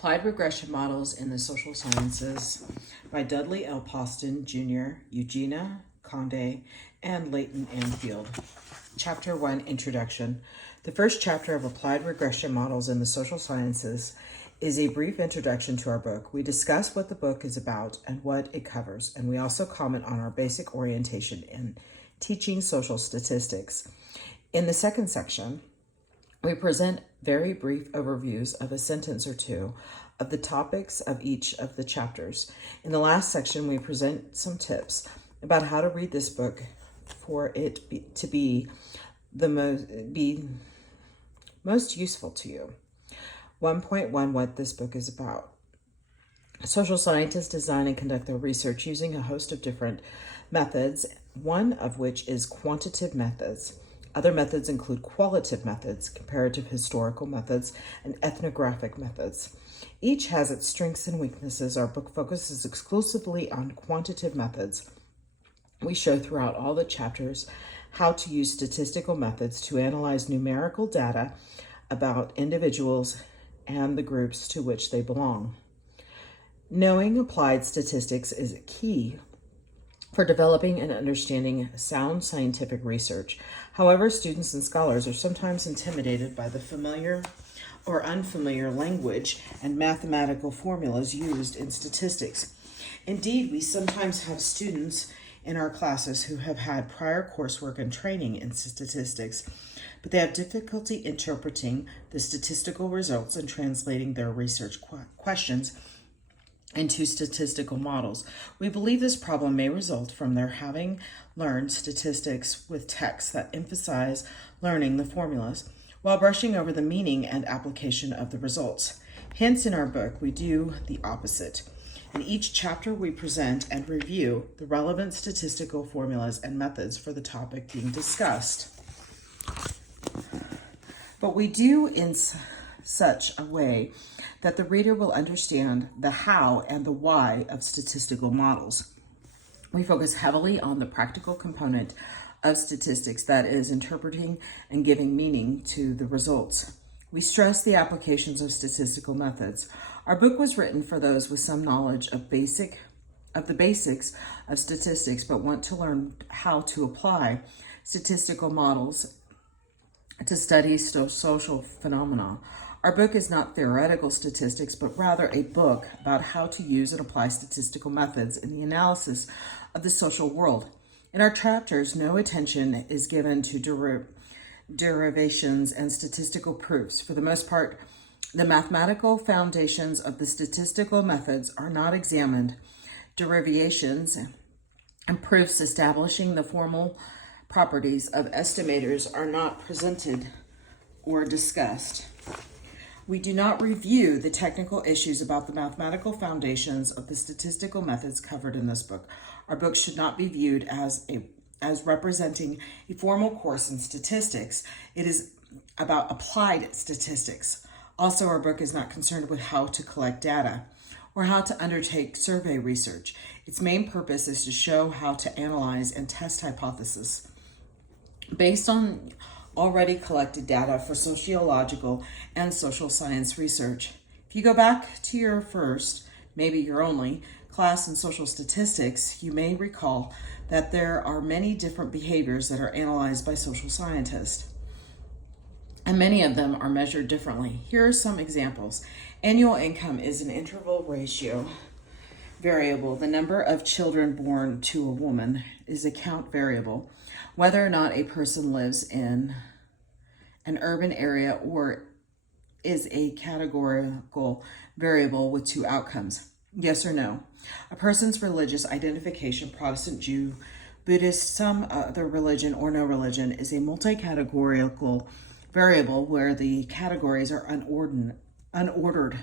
Applied Regression Models in the Social Sciences by Dudley L. Poston, Jr., Eugenia, Conde, and Layton and Field. Chapter 1, Introduction. The first chapter of Applied Regression Models in the Social Sciences is a brief introduction to our book. We discuss what the book is about and what it covers, and we also comment on our basic orientation in teaching social statistics. In the second section, we present very brief overviews of a sentence or two of the topics of each of the chapters. In the last section, we present some tips about how to read this book for it to be most useful to you. 1.1, what this book is about. Social scientists design and conduct their research using a host of different methods, one of which is quantitative methods. Other methods include qualitative methods, comparative historical methods, and ethnographic methods. Each has its strengths and weaknesses. Our book focuses exclusively on quantitative methods. We show throughout all the chapters how to use statistical methods to analyze numerical data about individuals and the groups to which they belong. Knowing applied statistics is key for developing and understanding sound scientific research. However, students and scholars are sometimes intimidated by the familiar or unfamiliar language and mathematical formulas used in statistics. Indeed, we sometimes have students in our classes who have had prior coursework and training in statistics, but they have difficulty interpreting the statistical results and translating their research questions into statistical models. We believe this problem may result from their having learned statistics with texts that emphasize learning the formulas while brushing over the meaning and application of the results. Hence, in our book, we do the opposite. In each chapter, we present and review the relevant statistical formulas and methods for the topic being discussed. But we do in such a way that the reader will understand the how and the why of statistical models. We focus heavily on the practical component of statistics, that is, interpreting and giving meaning to the results. We stress the applications of statistical methods. Our book was written for those with some knowledge of the basics of statistics, but want to learn how to apply statistical models to study social phenomena. Our book is not theoretical statistics, but rather a book about how to use and apply statistical methods in the analysis of the social world. In our chapters, no attention is given to derivations and statistical proofs. For the most part, the mathematical foundations of the statistical methods are not examined. Derivations and proofs establishing the formal properties of estimators are not presented or discussed. We do not review the technical issues about the mathematical foundations of the statistical methods covered in this book. Our book should not be viewed as representing a formal course in statistics. It is about applied statistics. Also, our book is not concerned with how to collect data or how to undertake survey research. Its main purpose is to show how to analyze and test hypotheses based on already collected data for sociological and social science research. If you go back to your first, maybe your only, class in social statistics, you may recall that there are many different behaviors that are analyzed by social scientists, and many of them are measured differently. Here are some examples. Annual income is an interval ratio variable. The number of children born to a woman is a count variable. Whether or not a person lives in an urban area or is a categorical variable with two outcomes. Yes or no. A person's religious identification, Protestant, Jew, Buddhist, some other religion, or no religion, is a multi-categorical variable where the categories are unordered.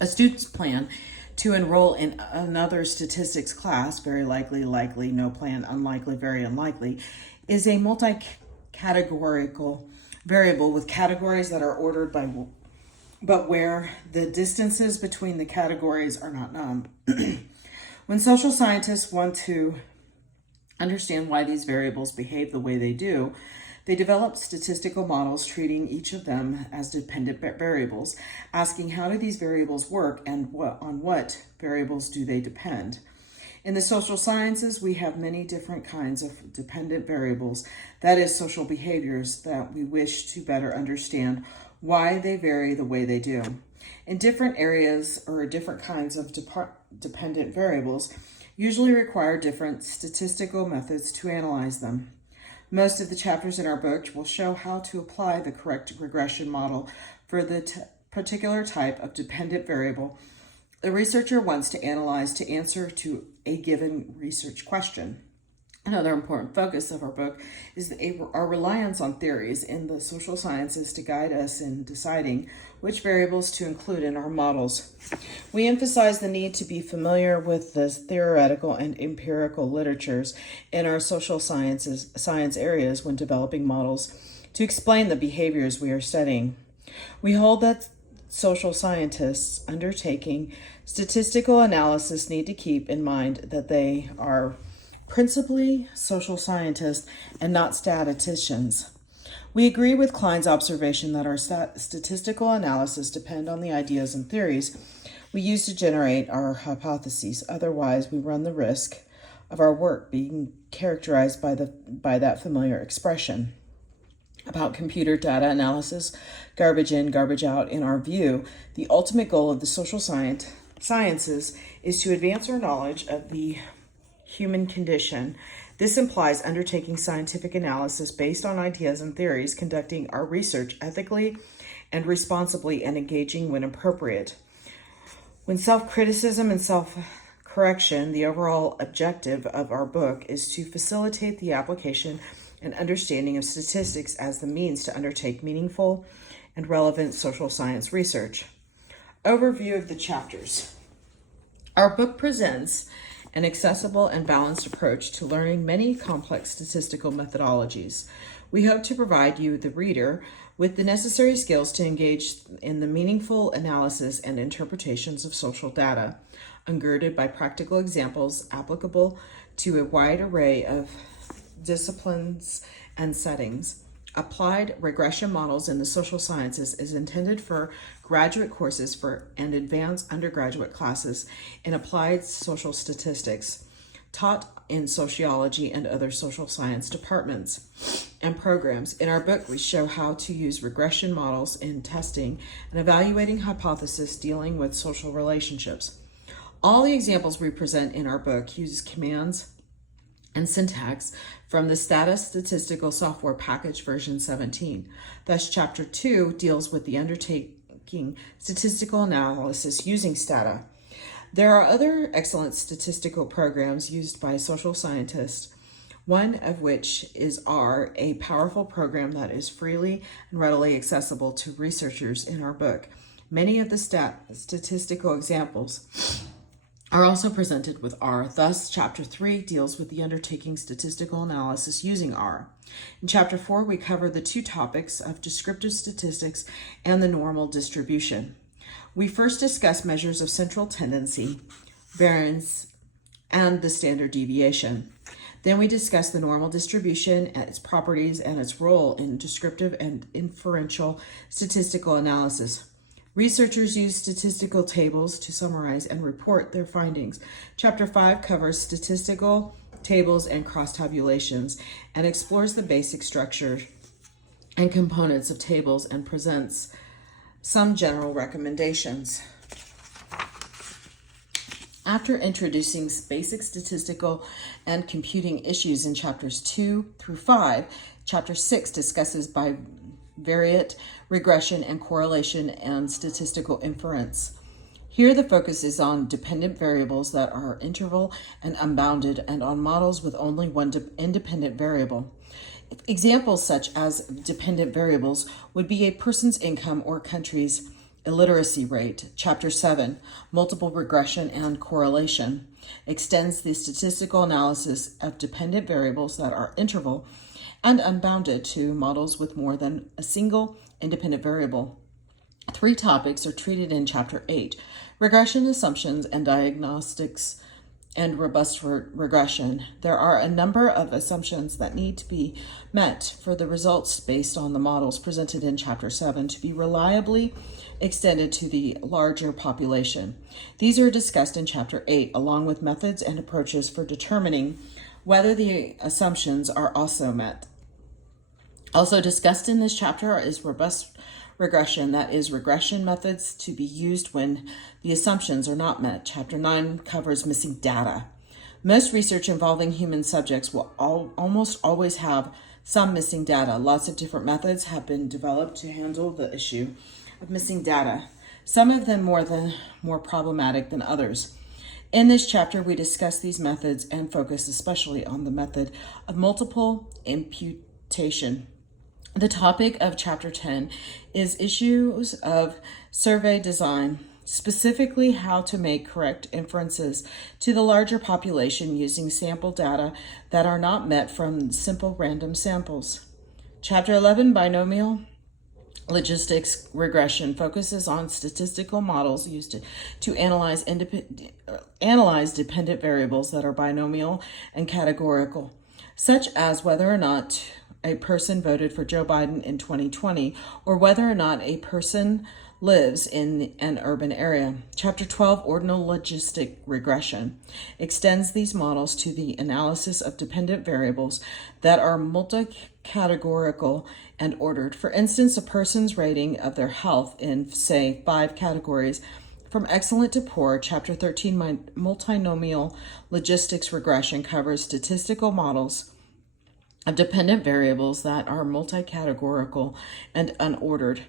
A student's plan to enroll in another statistics class, very likely, likely, no plan, unlikely, very unlikely, is a multi-categorical variable with categories that are ordered by, but where the distances between the categories are not known. When social scientists want to understand why these variables behave the way they do, They developed statistical models treating each of them as dependent variables, asking how do these variables work and on what variables do they depend. In the social sciences, we have many different kinds of dependent variables, that is, social behaviors that we wish to better understand why they vary the way they do. In different areas or different kinds of dependent variables usually require different statistical methods to analyze them. Most of the chapters in our book will show how to apply the correct regression model for the particular type of dependent variable the researcher wants to analyze to answer to a given research question. Another important focus of our book is our reliance on theories in the social sciences to guide us in deciding which variables to include in our models. We emphasize the need to be familiar with the theoretical and empirical literatures in our social science areas when developing models to explain the behaviors we are studying. We hold that social scientists undertaking statistical analysis need to keep in mind that they are principally social scientists and not statisticians. We agree with Klein's observation that our statistical analysis depend on the ideas and theories we use to generate our hypotheses. Otherwise, we run the risk of our work being characterized by that familiar expression. About computer data analysis, garbage in, garbage out, in our view, the ultimate goal of the social sciences is to advance our knowledge of the human condition. This implies undertaking scientific analysis based on ideas and theories, conducting our research ethically and responsibly, and engaging when appropriate. When self-criticism and self-correction, the overall objective of our book is to facilitate the application and understanding of statistics as the means to undertake meaningful and relevant social science research. Overview of the chapters. Our book presents an accessible and balanced approach to learning many complex statistical methodologies. We hope to provide you, the reader, with the necessary skills to engage in the meaningful analysis and interpretations of social data, ungirded by practical examples applicable to a wide array of disciplines and settings. Applied regression models in the social sciences is intended for graduate courses and advanced undergraduate classes in applied social statistics, taught in sociology and other social science departments and programs. In our book, we show how to use regression models in testing and evaluating hypotheses dealing with social relationships. All the examples we present in our book use commands and syntax from the Stata Statistical Software Package version 17. Thus, Chapter 2 deals with the undertaking statistical analysis using Stata. There are other excellent statistical programs used by social scientists, one of which is R, a powerful program that is freely and readily accessible to researchers in our book. Many of the statistical examples are also presented with R. Thus, Chapter 3 deals with the undertaking statistical analysis using R. In Chapter 4, we cover the two topics of descriptive statistics and the normal distribution. We first discuss measures of central tendency, variance, and the standard deviation. Then we discuss the normal distribution and its properties and its role in descriptive and inferential statistical analysis. Researchers use statistical tables to summarize and report their findings. Chapter 5 covers statistical tables and cross-tabulations and explores the basic structure and components of tables and presents some general recommendations. After introducing basic statistical and computing issues in chapters 2 through 5, Chapter 6 discusses bivariate regression and correlation and statistical inference. Here the focus is on dependent variables that are interval and unbounded and on models with only one independent variable. Examples such as dependent variables would be a person's income or country's illiteracy rate. Chapter 7, multiple regression and correlation, extends the statistical analysis of dependent variables that are interval and unbounded to models with more than a single independent variable. 3 topics are treated in Chapter 8, regression assumptions and diagnostics and robust regression. There are a number of assumptions that need to be met for the results based on the models presented in Chapter 7 to be reliably extended to the larger population. These are discussed in Chapter 8, along with methods and approaches for determining whether the assumptions are also met. Also discussed in this chapter is robust regression, that is, regression methods to be used when the assumptions are not met. Chapter 9 covers missing data. Most research involving human subjects will almost always have some missing data. Lots of different methods have been developed to handle the issue of missing data, some of them more problematic than others. In this chapter, we discuss these methods and focus especially on the method of multiple imputation. The topic of Chapter 10 is issues of survey design, specifically how to make correct inferences to the larger population using sample data that are not met from simple random samples. Chapter 11, Binomial Logistics Regression, focuses on statistical models used to analyze dependent variables that are binomial and categorical, such as whether or not a person voted for Joe Biden in 2020, or whether or not a person lives in an urban area. Chapter 12, Ordinal Logistic Regression, extends these models to the analysis of dependent variables that are multi-categorical and ordered. For instance, a person's rating of their health in, say, 5 categories from excellent to poor. Chapter 13, Multinomial Logistics Regression, covers statistical models of dependent variables that are multi-categorical and unordered,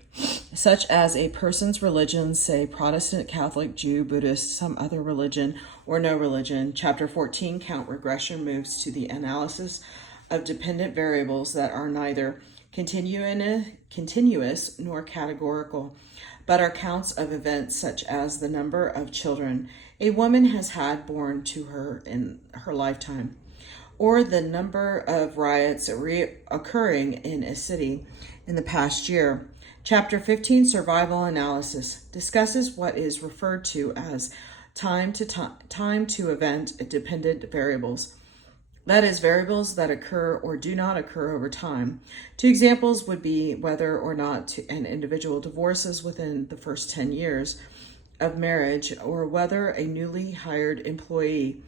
such as a person's religion, say Protestant, Catholic, Jew, Buddhist, some other religion, or no religion. Chapter 14, Count Regression, moves to the analysis of dependent variables that are neither continuous nor categorical, but are counts of events such as the number of children a woman has had born to her in her lifetime, or the number of riots occurring in a city in the past year. Chapter 15, Survival Analysis, discusses what is referred to as time to event dependent variables. That is, variables that occur or do not occur over time. 2 examples would be whether or not an individual divorces within the first 10 years of marriage, or whether a newly hired employee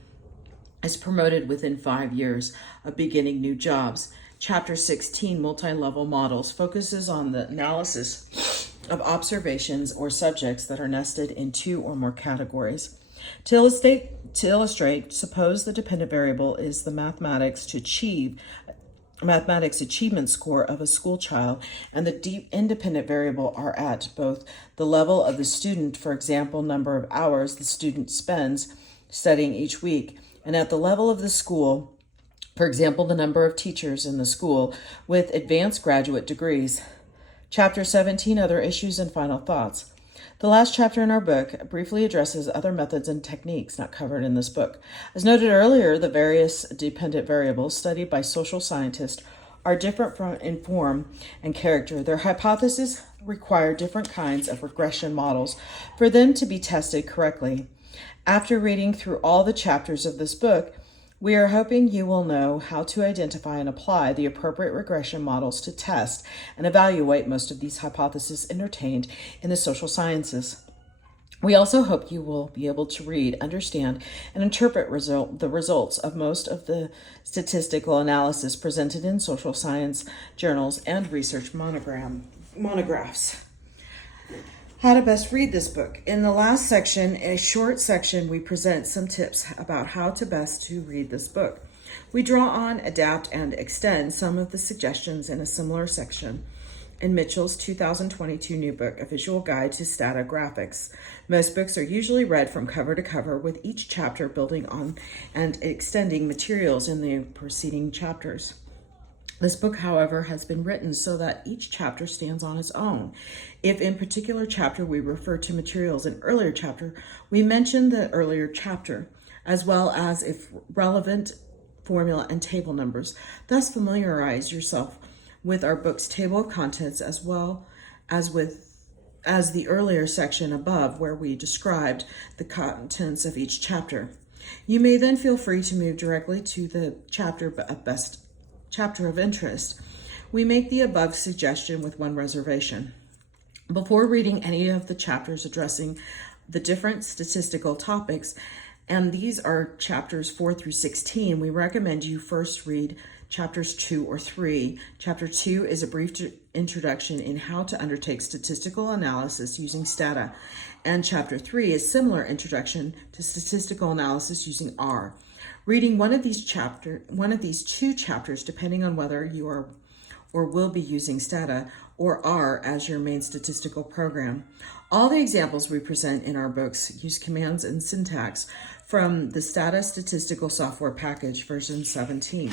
is promoted within 5 years of beginning new jobs. Chapter 16, Multi-Level Models, focuses on the analysis of observations or subjects that are nested in 2 or more categories. To illustrate, suppose the dependent variable is the mathematics achievement score of a school child, and the independent variable are at both the level of the student, for example, number of hours the student spends studying each week, and at the level of the school, for example, the number of teachers in the school with advanced graduate degrees. Chapter 17, Other Issues and Final Thoughts. The last chapter in our book briefly addresses other methods and techniques not covered in this book. As noted earlier, the various dependent variables studied by social scientists are different in form and character. Their hypotheses require different kinds of regression models for them to be tested correctly. After reading through all the chapters of this book, we are hoping you will know how to identify and apply the appropriate regression models to test and evaluate most of these hypotheses entertained in the social sciences. We also hope you will be able to read, understand, and interpret the results of most of the statistical analysis presented in social science journals and research monographs. How to best read this book. In the last section, a short section, we present some tips about how to best to read this book. We draw on, adapt, and extend some of the suggestions in a similar section in Mitchell's 2022 new book, A Visual Guide to Statographics. Most books are usually read from cover to cover, with each chapter building on and extending materials in the preceding chapters. This book, however, has been written so that each chapter stands on its own. If in particular chapter we refer to materials in earlier chapter, we mention the earlier chapter, as well as if relevant formula and table numbers. Thus familiarize yourself with our book's table of contents as well as the earlier section above, where we described the contents of each chapter. You may then feel free to move directly to the chapter of interest. We make the above suggestion with one reservation. Before reading any of the chapters addressing the different statistical topics, and these are chapters 4 through 16, we recommend you first read chapters 2 or 3. Chapter 2 is a brief introduction in how to undertake statistical analysis using stata, and chapter 3 is similar introduction to statistical analysis using R. Reading one of these two chapters, depending on whether you are or will be using stata or R as your main statistical program. All the examples we present in our books use commands and syntax from the Stata Statistical Software Package version 17.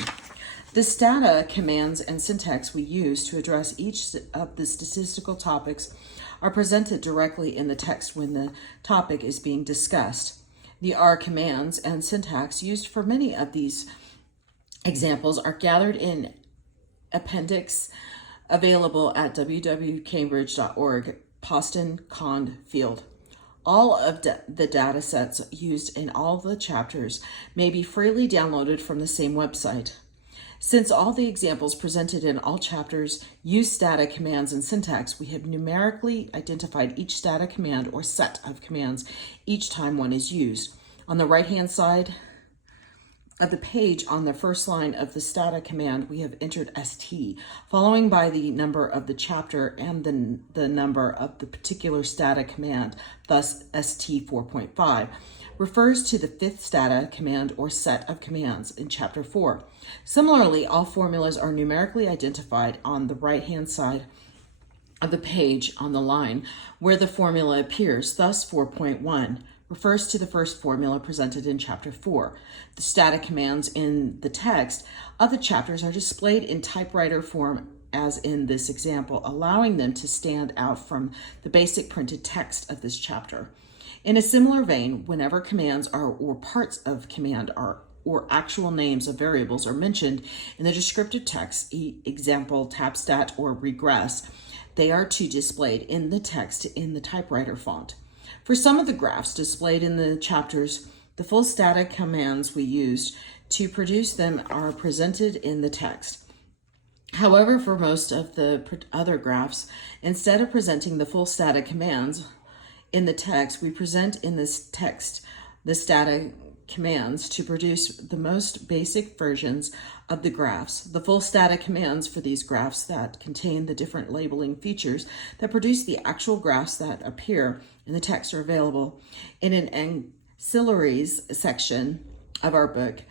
The stata commands and syntax we use to address each of the statistical topics are presented directly in the text when the topic is being discussed. The R commands and syntax used for many of these examples are gathered in appendix available at www.cambridge.org, Poston Conde field. All of the data sets used in all the chapters may be freely downloaded from the same website. Since all the examples presented in all chapters use stata commands and syntax, we have numerically identified each stata command or set of commands each time one is used. On the right-hand side of the page, on the first line of the stata command, we have entered ST, following by the number of the chapter and the number of the particular stata command, thus ST 4.5, refers to the fifth stata command or set of commands in chapter 4. Similarly, all formulas are numerically identified on the right-hand side of the page on the line where the formula appears, thus 4.1 refers to the first formula presented in chapter 4. The stata commands in the text of the chapters are displayed in typewriter form as in this example, allowing them to stand out from the basic printed text of this chapter. In a similar vein, whenever commands are or parts of command are or actual names of variables are mentioned in the descriptive text, example, tabstat or regress, they are to be displayed in the text in the typewriter font. For some of the graphs displayed in the chapters, the full stata commands we used to produce them are presented in the text. However, for most of the other graphs, instead of presenting the full stata commands in the text, we present in this text the stata commands to produce the most basic versions of the graphs. The full stata commands for these graphs that contain the different labeling features that produce the actual graphs that appear in the text are available in an ancillaries section of our book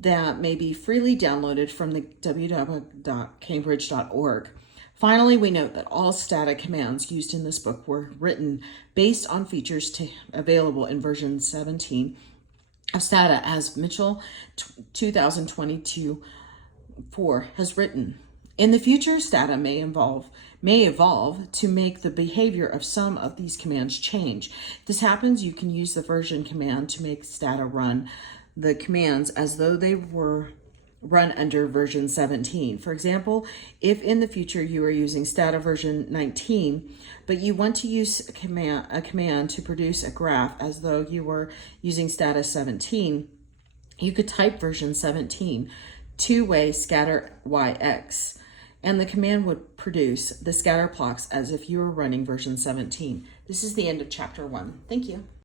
that may be freely downloaded from the www.cambridge.org. Finally, we note that all stata commands used in this book were written based on features available in version 17 of stata, as Mitchell 2022-4 has written. In the future, stata may evolve to make the behavior of some of these commands change. If this happens, you can use the version command to make stata run the commands as though they were run under version 17. For example, if in the future you are using stata version 19, but you want to use a command to produce a graph as though you were using stata 17, you could type version 17, two-way scatter yx, and the command would produce the scatter plots as if you were running version 17. This is the end of chapter 1. Thank you.